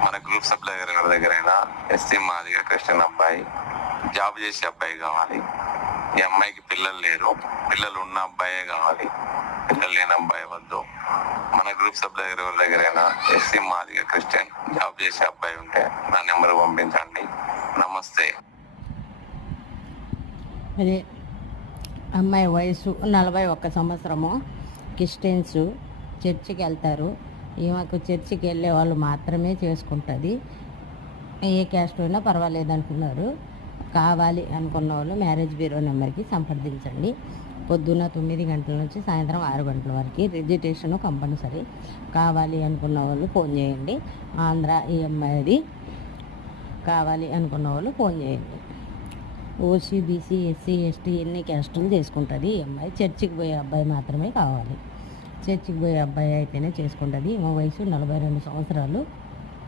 మన గ్రూప్ సభ్యుల దగ్గరైనా ఎస్సీ మాదిగా క్రిస్టియన్ అబ్బాయి, జాబ్ చేసే అబ్బాయి కావాలి. ఈ అమ్మాయికి పిల్లలు లేరు, పిల్లలు ఉన్న అబ్బాయే కావాలి, పిల్లలు లేని అబ్బాయి వద్దు. మన గ్రూప్ సభ్యుల దగ్గరైనా ఎస్సీ మాదిగా క్రిస్టియన్ జాబ్ చేసే అబ్బాయి ఉంటే నా నెంబర్ పంపించండి. నమస్తే. అదే అమ్మాయి వయసు 41 సంవత్సరము, క్రిస్టియన్స్, చర్చికి వెళ్తారు. ఈమెకు చర్చికి వెళ్ళే వాళ్ళు మాత్రమే చేసుకుంటుంది. ఏ క్యాస్ట్ అయినా పర్వాలేదు అనుకున్నారు. కావాలి అనుకున్న వాళ్ళు మ్యారేజ్ బ్యూరో నెంబర్కి సంప్రదించండి. పొద్దున్న 9 గంటల నుంచి సాయంత్రం 6 గంటల వరకు రిజిస్ట్రేషన్ కంపల్సరీ. కావాలి అనుకున్న వాళ్ళు ఫోన్ చేయండి. ఆంధ్ర ఈ అమ్మాయిది కావాలి అనుకున్న వాళ్ళు ఫోన్ చేయండి. ఓసీ, బీసీ, ఎస్సీ, ఎస్టీ ఎన్ని క్యాస్టులు చేసుకుంటుంది ఈ అమ్మాయి. చర్చికి పోయే అబ్బాయి మాత్రమే కావాలి. చర్చికి పోయే అబ్బాయి అయితేనే చేసుకుంటుంది. మా వయసు 42 సంవత్సరాలు.